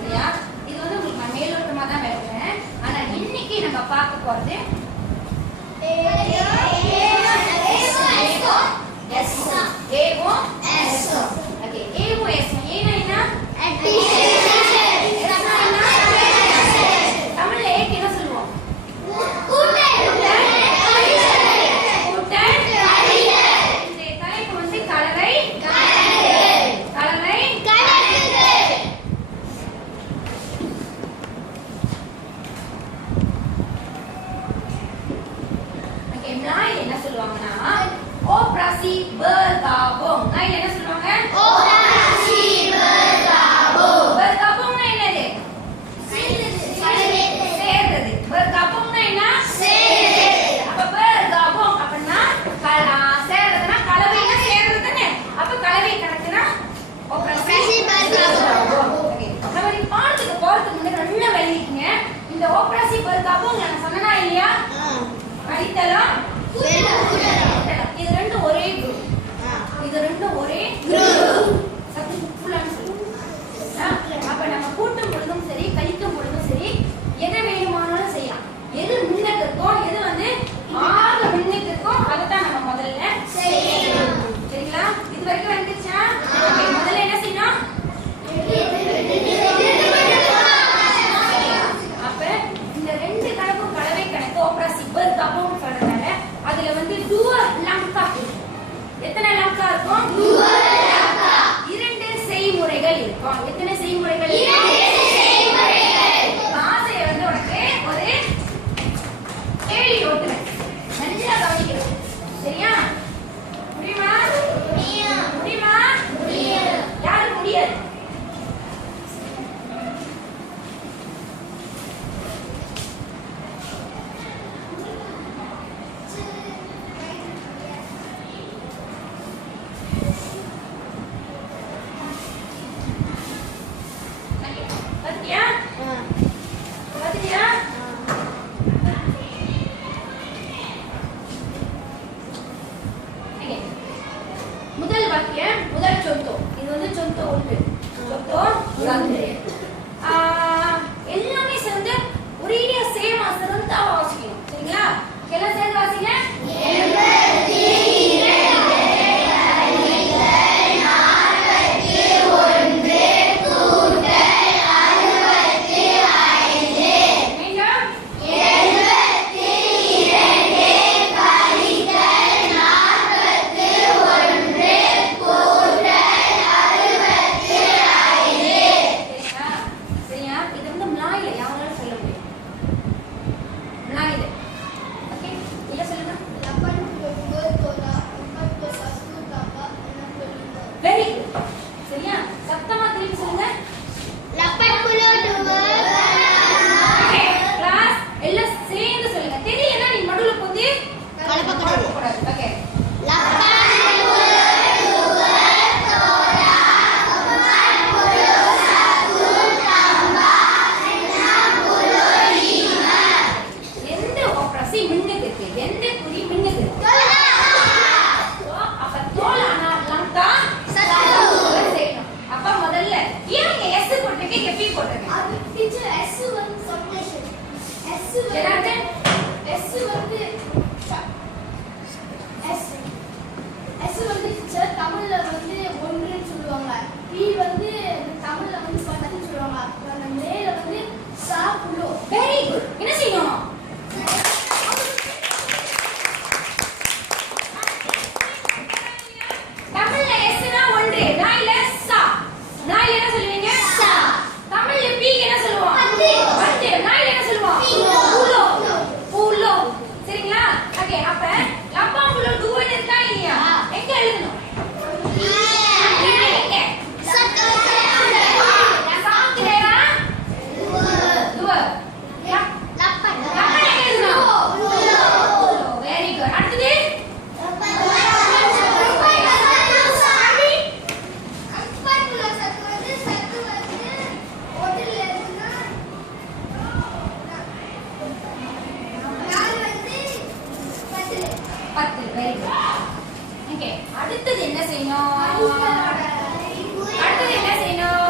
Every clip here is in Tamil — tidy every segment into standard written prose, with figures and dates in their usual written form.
சரியா? இது வந்து உங்களுக்கு நான் மேலோட்டமா தான் விளக்குறேன். ஆனா இன்னைக்கு நம்ம பார்க்க போறது என்ன சொல்லுவாங்கன்னா ஓப்ராசி பர்காபோங். நான் என்ன சொல்லுவாங்க? ஓப்ராசி பர்காபோங். பர்காபோங்னா என்னது? சேர்றது. பர்காபோங்னா என்ன? சேர்றது. அப்ப பர்காபோங் அப்படினா சேர்றதுனா கலவைனா சேர்றது தானே. அப்ப கலவை கணக்குனா ஓப்ராசி பர்காபோங். ஓகே. நம்ம பாடத்துக்கு போறதுக்கு முன்னாடி நல்லா எழுதிக்கங்க. இந்த ஓப்ராசி பர்காபோங் நான் சொன்னனா இல்லையா? கழித்தலாம் இது ரெண்டும் ஒரே குரூப். இது ரெண்டும் ஒரே குரூப். அப்ப நம்ம கூட்டும் பொழுதும் சரி கழிக்கும் பொழுதும் சரி எதை வேணுமானாலும் செய்யலாம். எது முன்னுக்கு இருக்கோ எது வந்து ஆக முன்னுக்கு இருக்கோ அதைத்தான் நம்ம முதல்ல செய்யணும். சரிங்களா? இது வரைக்கும் வந்துச்சா? முதல்ல என்ன செய்யணும்? அப்ப இந்த ரெண்டு கணக்கும் கலவை கணக்கு ஓப்ராசி பர்காபோங் சொல்றதால அதுல வந்து டுவர் லங்கா எத்தனை லங்கா இருக்கும்? டுவர் லங்கா. இரண்டு செய்முறைகள் இருக்கும். எத்தனை செய்முறைகள்? இரண்டு செய்முறைகள். ஆசிரியர் வந்து உனக்கு ஒரு கேள்வி ஓட்டுறேன். நல்லா கவனிக்கணும். சரியா? முடியுமா? முடியுமா? முடியும். யாருக்கு முடியாது? முதல் வாக்கியம் முதல் சொந்தோ. இது வந்து சொந்தோ உண்டு. சொந்தோ வந்து எல்லாமே சேர்ந்து ஒரேடியா சேமா சேர்ந்து வாசிக்கணும். சரிங்களா? எல்லாம் சேர்ந்து வாசிங்க. அடுத்தது என்ன செய்யணும்? அடுத்தது என்ன செய்யணும்?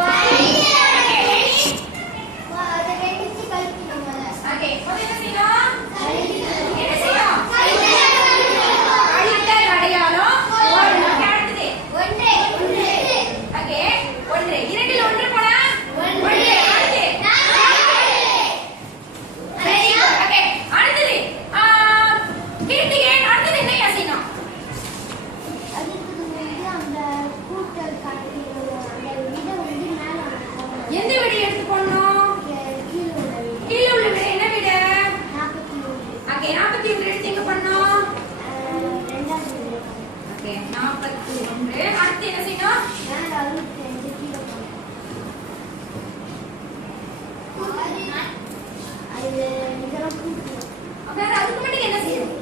அப்புறம் அதுக்கு மட்டும் என்ன செய்யணும்?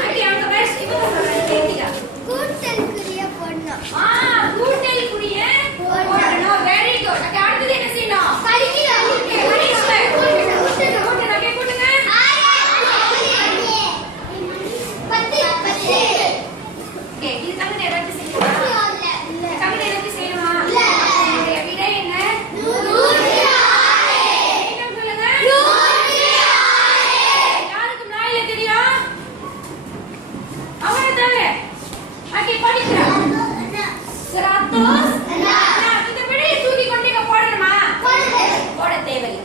ஆண்டி அவங்க பேர் இவங்க சொல்றாங்க கேட்டியா? கூட்டல் குறிய போடணும். கூட்டல் குறிய போடணும். Very good. ஓகே அடுத்து என்ன செய்யணும்? கழிக்கணும். கூட்டணும். ஓகே கூட்டுங்க. 10 ஓகே இது தமிழ் ஏதாச்சும் செய்யணுமா? தமிழ் ஏதாச்சும் செய்யணுமா? உங்களுடைய விடை என்ன? 106. என்ன சொல்லுங்க? 106. யாருக்கு நாயில தெரியும்? அவரை தவிர. ஓகே படிக்கிறோம். சராத்தோஸ். இந்த விடையை தூக்கி கொண்டு இங்க போடணுமா? போட தேவையில்லை.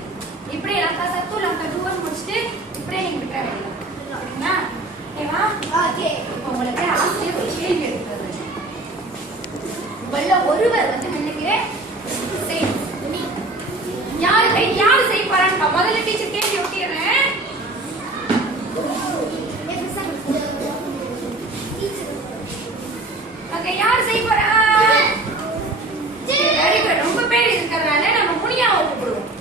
இப்படி லங்கா சத்து லங்கா டூவன் முடிச்சிட்டு இப்படியே நீங்க விட்டுற வேண்டியது. அப்படிங்களா? ஓகேவா? ஓகே. இப்போ உங்களுக்கு ஆசிரியர் ஒரு கேள்வி எடுக்கிறது. உங்கள ஒருவர் வந்து முன்னுக்கு யார் செய்ய போறான்னு முதல்ல டீச்சர் கேள்வி ஒட்டிடுறேன். ஓகே யார் செய்ய போறா? Very good. ரொம்ப பேர் இருக்கிறதுனால நம்ம முனியாவை கூப்பிடுவோம்.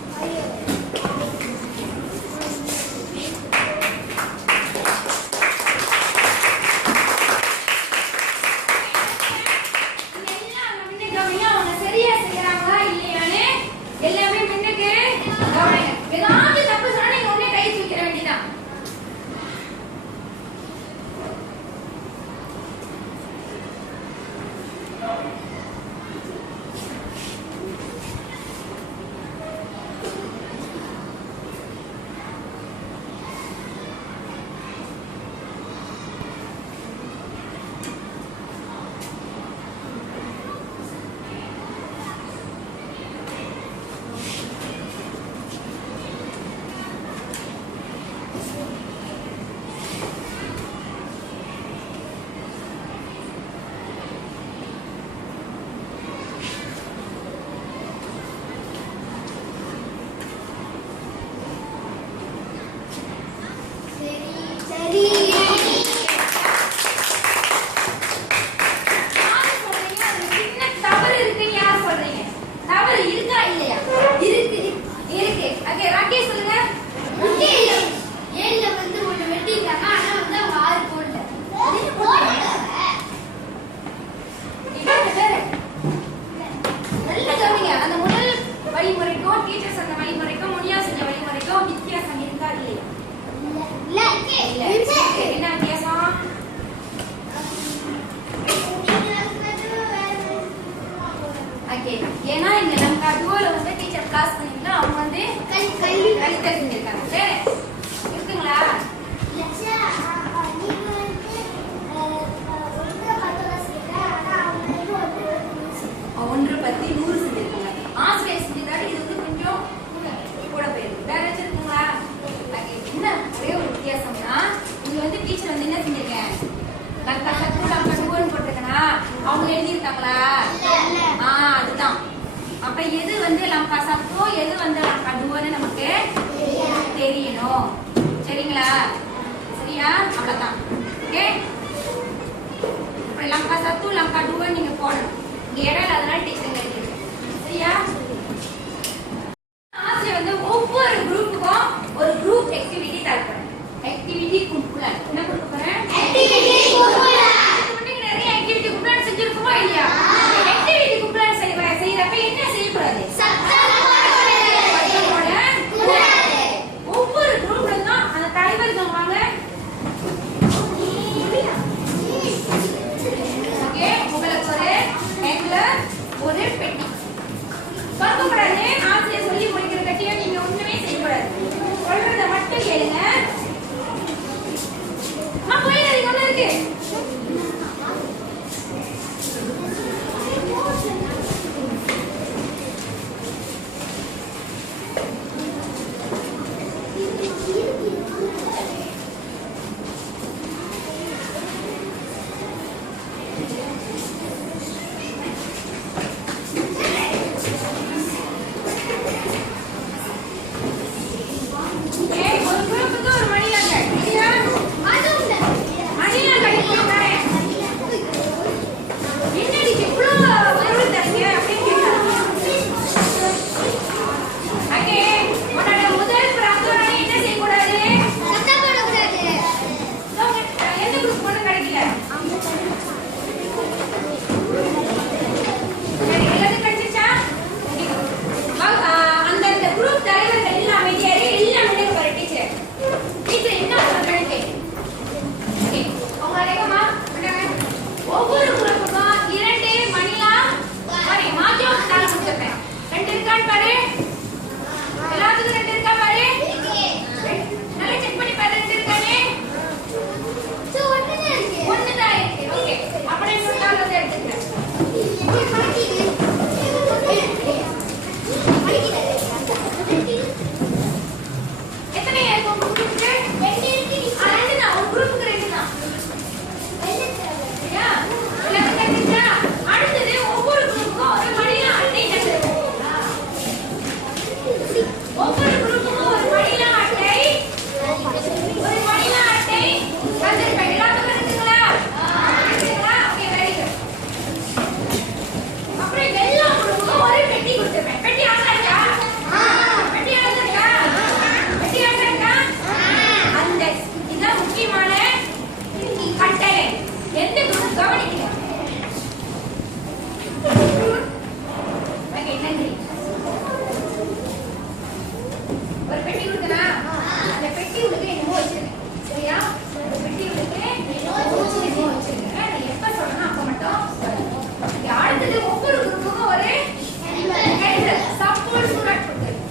எல்லாமே முன்னுக்கு கவனிங்க. ஏதாவது தப்பு சொன்னா நீங்க உடனே கை தூக்கிற வேண்டியதான். சரி. யார் சொல்றீங்க? அதுல சின்ன தவறு இருக்குன்னு யார் சொல்றீங்க? தவறு இருக்கா இல்லையா? இருக்கு. ஓகே ராகேஷ் சொல்லுங்க. ஏன்ல வந்து ஒண்ணு வெட்டிட்டாங்க ஆனா வந்து அவங்க 6 போடல. நல்ல கவனிங்க. அந்த முதல் வழிமுறைக்கும் டீச்சர் சொன்ன வழிமுறைக்கும் முனியா செஞ்ச வழிமுறைக்கும் வித்தியாசம் இருக்கா இல்லையா? இல்ல. என்ன வித்தியாசம்? ஓகே ஏன்னா இந்த லங்கா டூல வந்து டீச்சர் கிளாஸ் பண்ணீங்கன்னா அவங்க வந்து கழித்தல் செஞ்சிருக்காங்க. சரி இருக்குங்களா? ஒன்று பத்தி 100 செஞ்சிருக்காங்க. ஆசிரியர் செஞ்சதால இது வந்து கொஞ்சம் கூட போயிருக்கு. வேற ஏதாச்சும் இருக்குங்களா? என்ன ஒரே ஒரு வித்தியாசம்னா இங்க வந்து டீச்சர் வந்து என்ன செஞ்சிருக்கேன்? லங்கா சத்து லங்கா டூன்னு போட்டிருக்கனா அவங்க எழுதியிருக்காங்களா? அதுதான். அப்ப எது வந்து லங்கா சத்தோ எது வந்து லங்கா டூன்னு நமக்கு தெரியணும். சரிங்களா? சரியா? அவ்வளவுதான். ஓகே இப்ப லங்கா சத்து லங்கா டூன்னு நீங்க போடணும். இங்க இடையில அதனால டீச்சர் எழுதிருக்கு. சரியா? ஆசிரியர் வந்து ஒவ்வொரு குரூப்புக்கும் ஒரு குரூப் ஆக்டிவிட்டி தரப்போறேன். ஆக்டிவிட்டி கும்புலன் என்ன கொடுக்க போறேன்? ஆக்டிவிட்டி கும்புலன். இதுக்கு முன்னாடி நிறைய ஆக்டிவிட்டி கும்புலன் செஞ்சிருக்கோமா இல்லையா? ஆக்டிவிட்டி கும்புலன் செய்யறப்ப என்ன செய்யக்கூடாது? ஒவ்வொரு குரூப்ல தான் அந்த தலைவர்கள் வாங்க. ஓகே உங்களுக்கு ஒரு பேக்ல ஒரு பெட்டி. உள்ளுக்கு என்னமோ வச்சிருக்கேன். சரியா? இந்த பெட்டி உள்ளுக்கு என்னமோ வச்சிருக்கேன். நீ எப்ப சொல்லணும் அப்ப மட்டும் சொல்லணும். அடுத்தது ஒவ்வொரு குரூப்புக்கும் ஒரு சம்போல் சூரத் கொடுத்துருக்கு.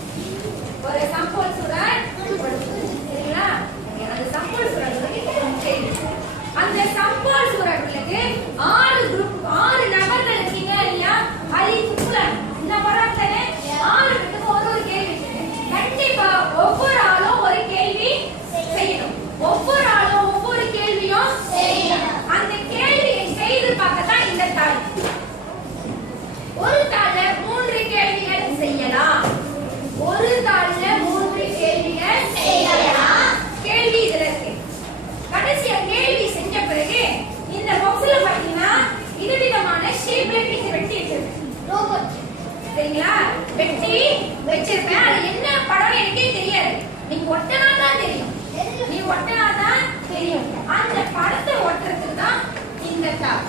ஒரு சம்போல் சூரத் சரிங்களா? அந்த சம்போல் சூரத் அந்த சம்போல் சூரத்துக்கு 6 குரூப் 6 நபர்கள் இருக்கீங்க இல்லையா? அலி குப்லன் இந்த படத்துல 6 பேருக்கு ஒரு கேள்வி கண்டிப்பா ஒவ்வொரு ஆளும் ஒரு கேள்வி செய்யணும். ஒவ்வொரு ஆளும் ஒவ்வொரு கேள்வியும் செய்யணும். அந்த கேள்வியை செய்து பார்க்க தான் இந்த தாள். ஒரு தாள்ல 3 கேள்விகள் செய்யலாம். ஒரு தாள்ல 3 கேள்விகள் செய்யலாம். கேள்வி இதுல இருக்கு. கடைசியா கேள்வி செஞ்ச பிறகு இந்த பாக்ஸ்ல பாத்தீங்கன்னா இது விதமான ஷேப்ல வெட்டி வச்சிருக்கேன். ரோபோட் சரிங்களா? வெட்டி வச்சிருப்பேன். அது என்ன படம் எனக்கே தெரியாது. நீங்க ஒட்டனா தான் தெரியும். நீ ஒட்டனா தான் தெரியும். அந்த படத்தை ஒட்டுறதுக்கு தான் இந்த தாள்.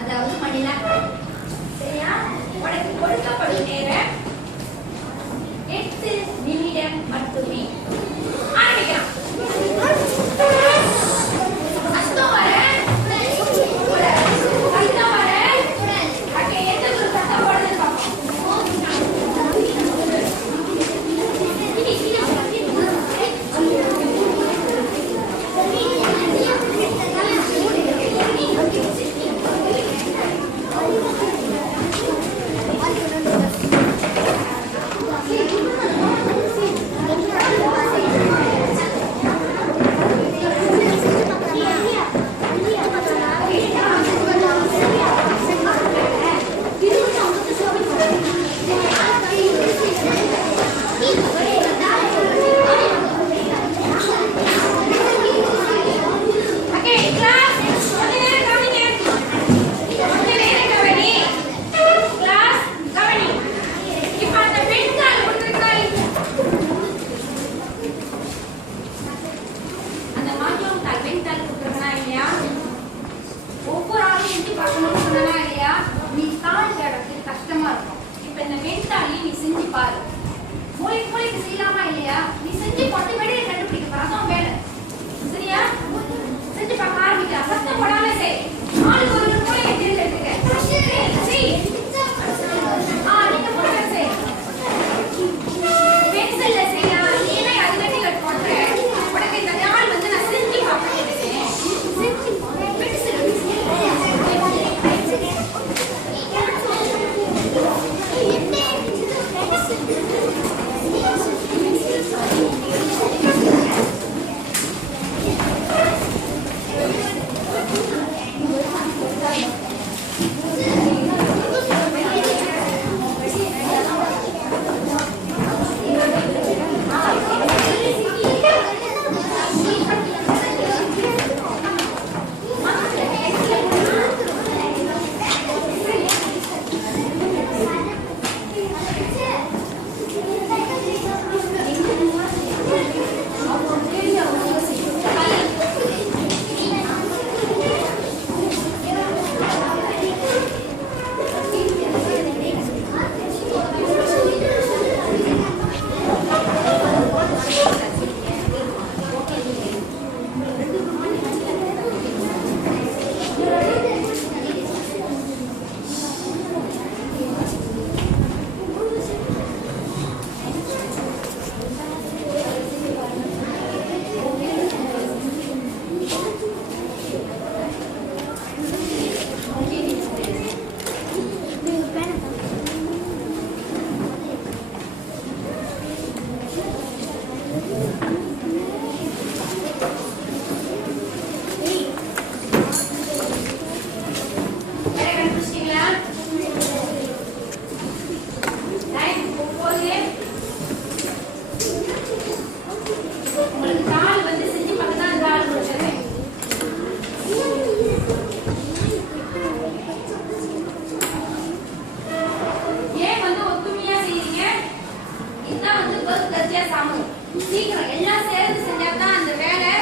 அதாவது மணிலா சரியா? உனக்கு கொடுக்கப்படும் நேரம் 8 நிமிடம் மட்டுமே. ஆரம்பிக்கலாம். சத்தம் வர சத்தம் வர அங்கே எந்த ஒரு சத்தம் போடுறது பார்ப்போம். சீக்கிரம் எல்லாம் சேர்ந்து செஞ்சா தான் அந்த வேலை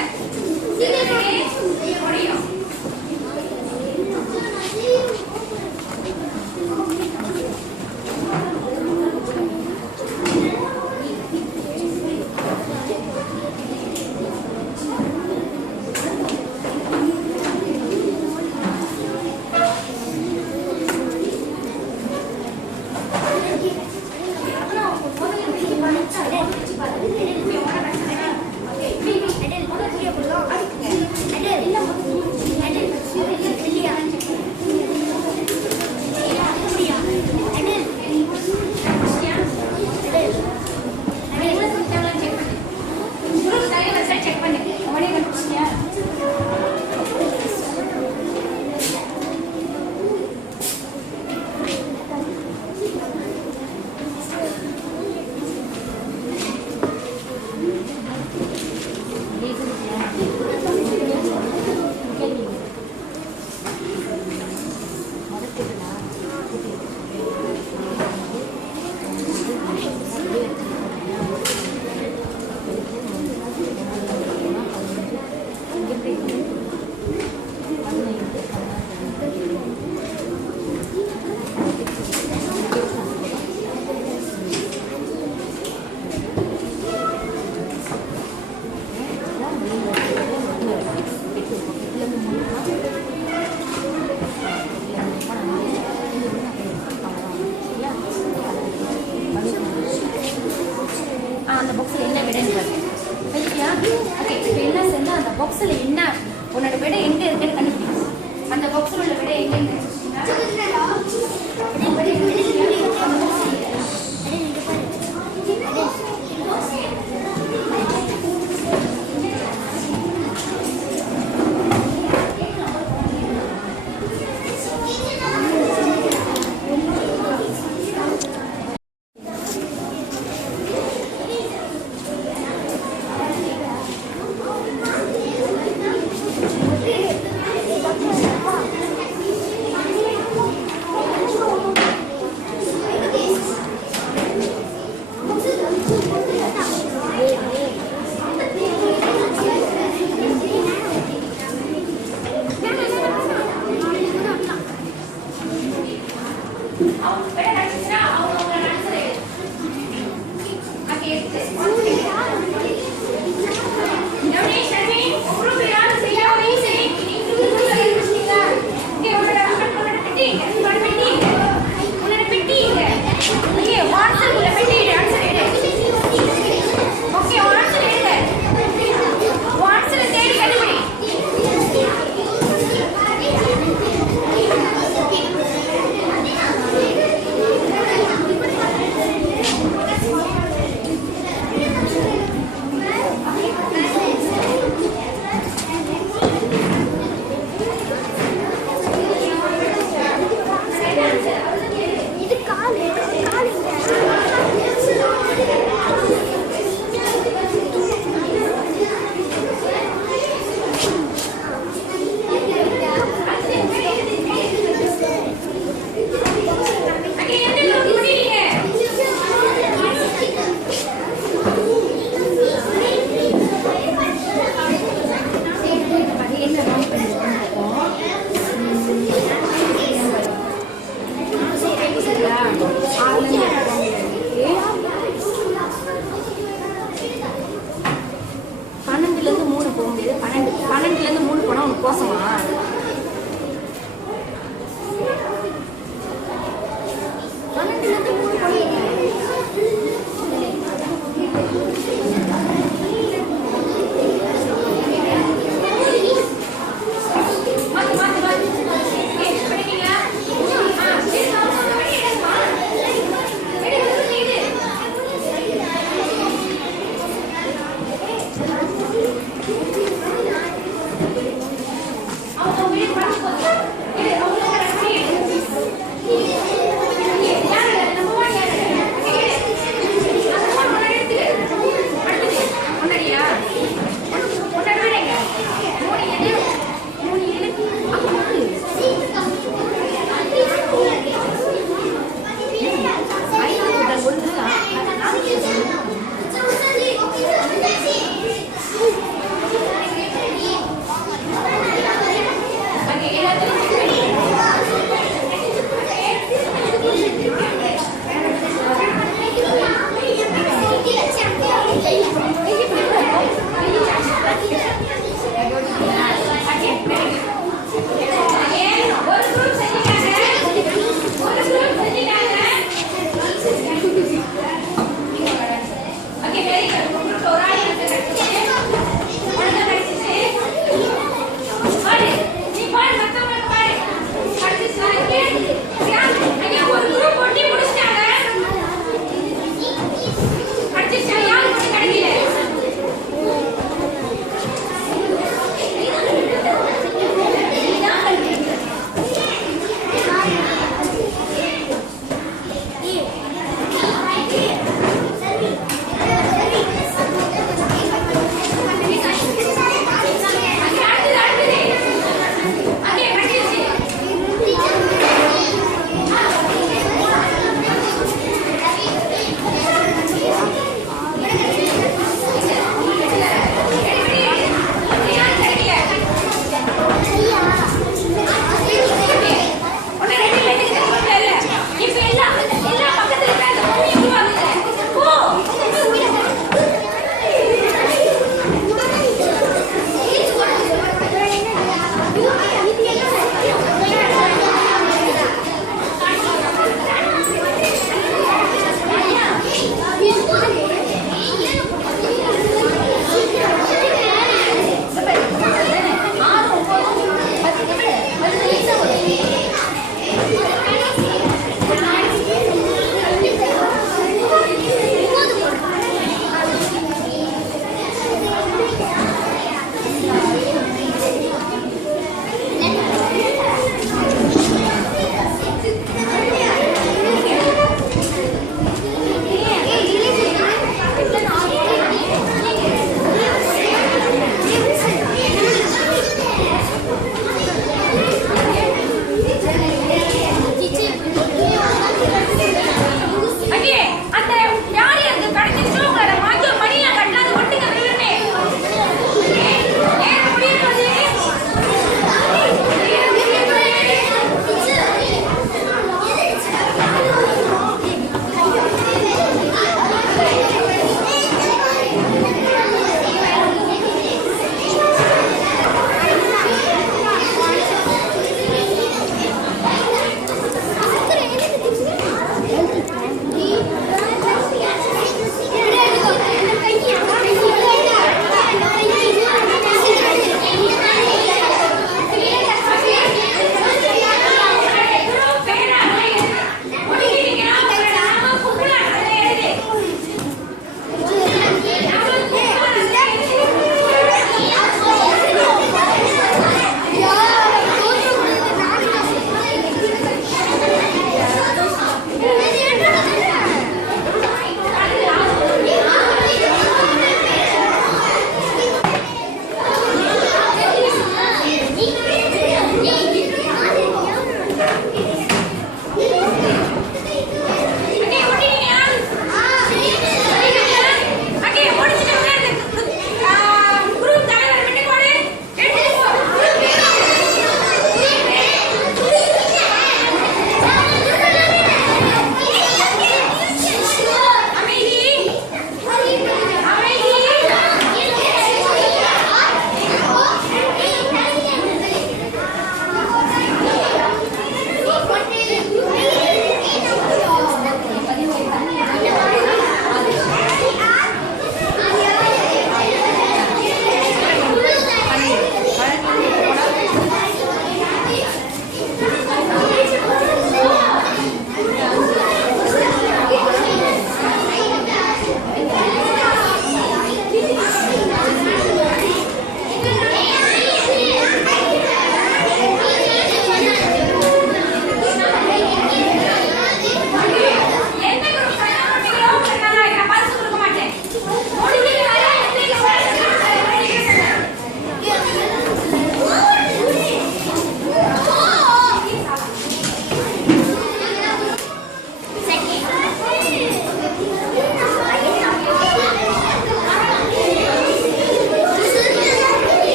சீக்கிரமே செய்ய முடியும். அந்த பாக்ஸில் என்ன விடைன்னு பாருங்க. சரியா? ஓகே, இப்போ என்ன செஞ்சா அந்த பாக்ஸில் என்ன உன்னோட விடை எங்கே இருக்குன்னு கண்டுபிடிக்கும். அந்த பாக்ஸில் உள்ள விடை எங்கே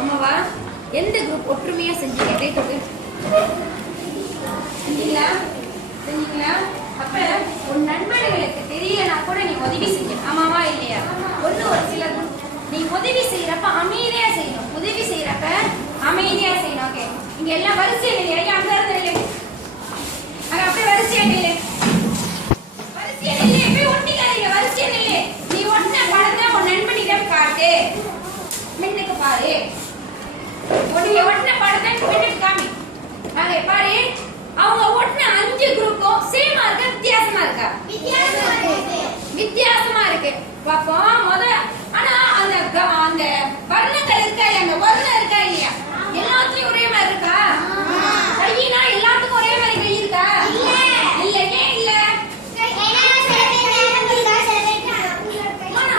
ஆமாவா? எந்த குரூப் ஒற்றுமையா செஞ்சீங்க? கை தொட்டு செஞ்சீங்களா? செஞ்சீங்களா? அப்ப உன் நண்பர்களுக்கு தெரியலனா கூட நீ உதவி செய்யணும். ஆமாவா இல்லையா? ஒண்ணு ஒரு சில நீ உதவி செய்யறப்ப அமைதியா செய்யணும். உதவி செய்யறப்ப அமைதியா செய்யணும். ஓகே, இங்க எல்லாம் வரிசையா இல்லையா? அங்க இருந்து இல்லை, அங்க அப்படியே வரிசையா இல்லை, வரிசையா இல்லை, போய் ஒட்டிக்காதீங்க, வரிசையா இல்லை. நீ ஒன்ன படத்தை உன் நண்பனிடம் காட்டு, மின்னுக்கு பாரு. நீங்க ஒட்டின படத்தை மின்னுக்கு காமி. அங்க பாரு, அவங்க ஒட்டின 5 குரூப்பும் சேமா இருக்கா வித்தியாசமா இருக்கா? வித்தியாசமா இருக்கு. பாப்போம் முத. ஆனா அந்த அந்த வர்ணங்கள் இருக்கா இல்லையா? அந்த வர்ணம் இருக்கா இல்லையா? எல்லாத்துலயும் ஒரே மாதிரி இருக்கா? கையினா எல்லாத்துக்கும் ஒரே மாதிரி கை இருக்கா? இல்ல. ஏன் இல்ல?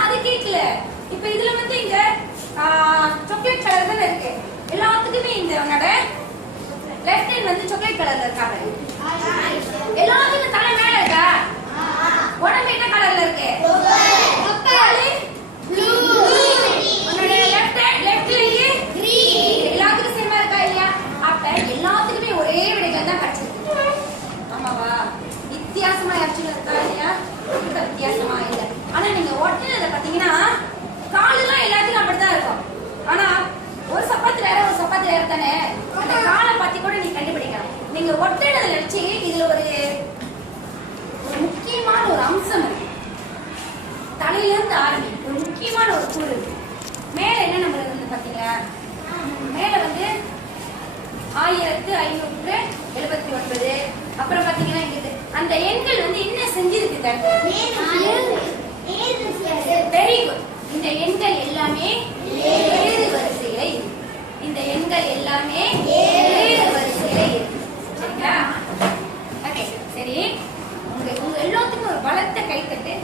அது கேட்கல. இப்ப இதுல வந்து இங்க சாக்லேட் கலர் தானே இருக்கு. எல்லாத்துக்குமே இந்த உன்னோட லெஃப்ட் ஹேண்ட் வந்து சாக்லேட் கலர்ல இருக்காங்க. எல்லாத்துக்கும் தலை மேல இருக்கா? உடம்பு என்ன கலர்ல இருக்கு? உன்னோட லெஃப்ட் லெஃப்ட்லயே எல்லாத்துக்கும் சேமா இருக்கா இல்லையா? அப்ப எல்லாத்துக்குமே ஒரே விடைகள் தான் கிடைச்சிருக்கு. ஆமாவா? வித்தியாசமா யாச்சும் இருக்கா இல்லையா? வித்தியாசமா இல்ல. ஆனா நீங்க ஒட்டினதை பாத்தீங்கன்னா காலெல்லாம் எல்லாத்துக்கும் அப்படித்தான் இருக்கும். ஆனா ஒரு சப்பாத்து வேற ஒரு சப்பாத்து வேற தானே. அந்த காலை பத்தி கூட நீ கண்டுபிடிக்கலாம். நீங்க ஒட்டினதுல வச்சு இதுல ஒரு முக்கியமான ஒரு அம்சம் இருக்கு. தலையில இருந்து ஆரம்பி ஒரு முக்கியமான ஒரு கூறு இருக்கு. மேல என்ன நம்பர் இருந்து பாத்தீங்களா? மேல வந்து 1579. அப்புறம் பாத்தீங்கன்னா இங்க அந்த எண்கள் வந்து என்ன செஞ்சிருக்கு? Very good. இந்த எண்கள் எல்லாமே ஏறு வரிசையில இருக்கு. இந்த எண்கள் எல்லாமே ஏறு வரிசையில இருக்கு. சரிங்களா? ஓகே, சரி. உங்க எல்லாத்துக்கும் ஒரு பலத்த கைத்தட்டு.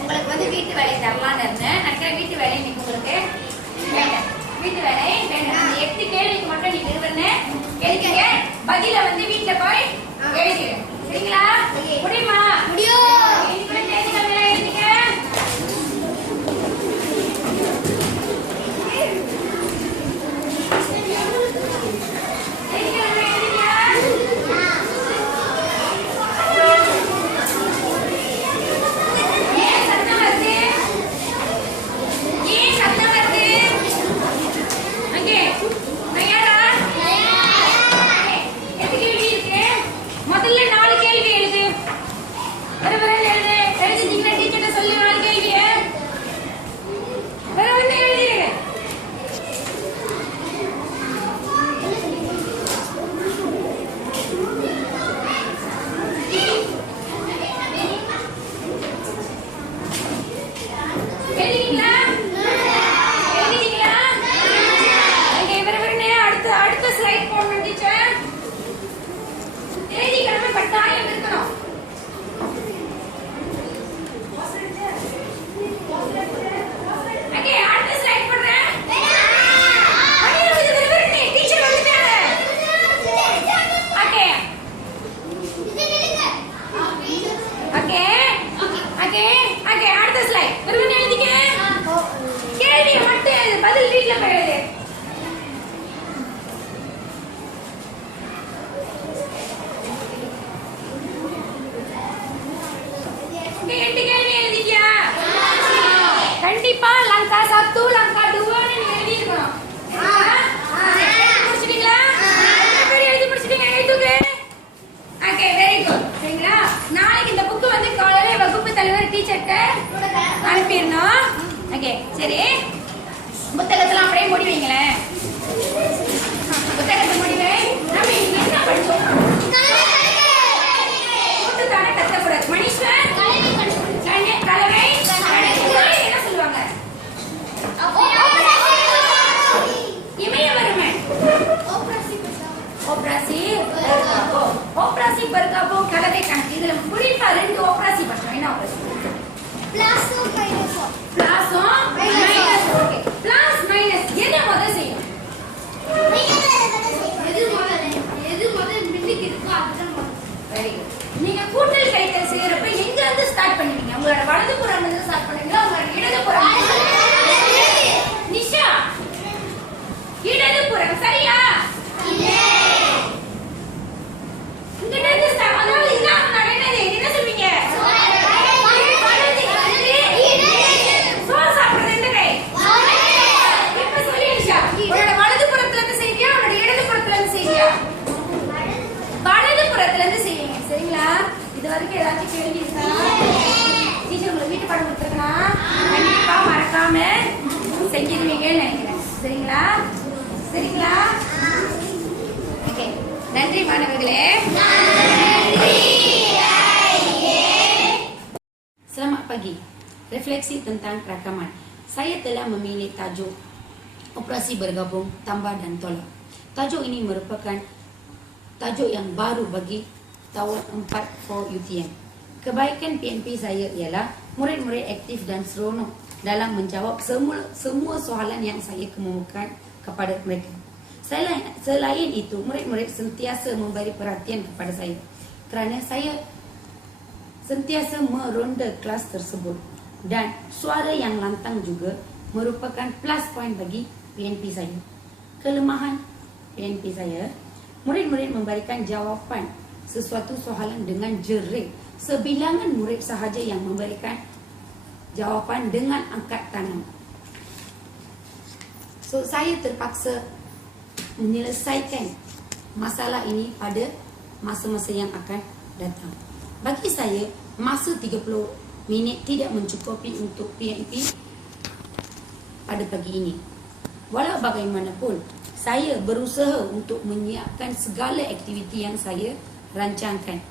உங்களுக்கு வந்து வீட்டு வேலை தரலான்னு இருந்தேன். நினைக்கிறேன் வீட்டு வேலை இன்னைக்கு உங்களுக்கு வேண்டாம். வீட்டு வேலை வேண்டாம். அந்த 8 கேள்விக்கு மட்டும் நீங்க எழுதிங்க. பதில வந்து வீட்டுல போய் எழுதிடுங்க. சரிங்களா? முடியுமா? முடியும். எழுதிங்க. கண்டிப்பா லங்கா சத்து லங்கா டுவான்னு நீ எழுதி இருக்கணும். முடிச்சிட்டீங்களா? எழுதி முடிச்சிட்டீங்க. Okay, very good. சரிங்களா? நாளைக்கு இந்த புக் வந்து காலையில வகுப்பு தலைவர் டீச்சர்ட்ட அனுப்பிடணும். ஓகே, சரி. புத்தகத்தெல்லாம் அப்படியே மூடி வைங்களேன். புத்தகத்தை மூடி வை. நம்ம என்ன படிச்சோம்? கூட்டுத்தானே கத்தக்கூடாது. மனுஷன் கலவை என்ன சொல்லுவாங்க? இமயவருமன். செய்கிறீர்கள் நினைக்கிறேன். சரிங்களா? சரிங்களா? ஓகே. நன்றி மாணவர்களே. Selamat pagi. Refleksi tentang rakaman. Saya telah memilih tajuk Operasi Bergabung, Tambah dan Tolak. Tajuk ini merupakan tajuk yang baru bagi tahun 4 for UTM. Kebaikan PNP saya ialah murid-murid aktif dan seronok dalam menjawab semua soalan yang saya kemukakan kepada mereka. Selain itu, murid-murid sentiasa memberi perhatian kepada saya kerana saya sentiasa meronda kelas tersebut, dan suara yang lantang juga merupakan plus point bagi PNP saya. Kelemahan PNP saya, murid-murid memberikan jawapan sesuatu soalan dengan jerit. Sebilangan murid sahaja yang memberikan jawapan dengan angkat tangan. So, saya terpaksa menyelesaikan masalah ini pada masa-masa yang akan datang. Bagi saya, masa 30 minit tidak mencukupi untuk PNP pada pagi ini. Walau bagaimanapun, saya berusaha untuk menyiapkan segala aktiviti yang saya rancangkan.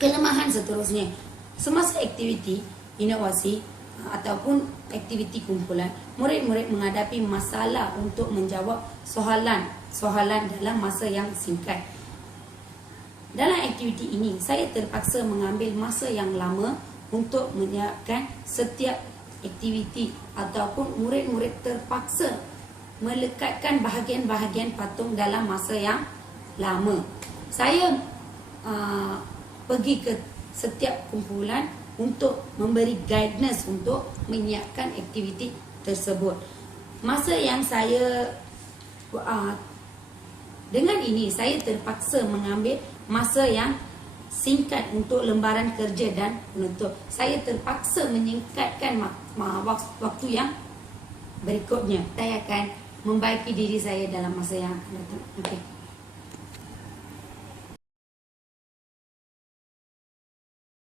Kelemahan seterusnya, semasa aktiviti inovasi ataupun aktiviti kumpulan, murid-murid menghadapi masalah untuk menjawab soalan dalam masa yang singkat. Dalam aktiviti ini, saya terpaksa mengambil masa yang lama untuk menyiapkan setiap aktiviti ataupun murid-murid terpaksa melekatkan bahagian-bahagian patung dalam masa yang lama. Saya pergi ke setiap kumpulan untuk memberi guidance untuk menyiapkan aktiviti tersebut. Masa yang saya dengan ini, saya terpaksa mengambil masa yang singkat untuk lembaran kerja dan penutup. Saya terpaksa menyingkatkan waktu yang berikutnya. Saya akan membaiki diri saya dalam masa yang akan datang. Okey.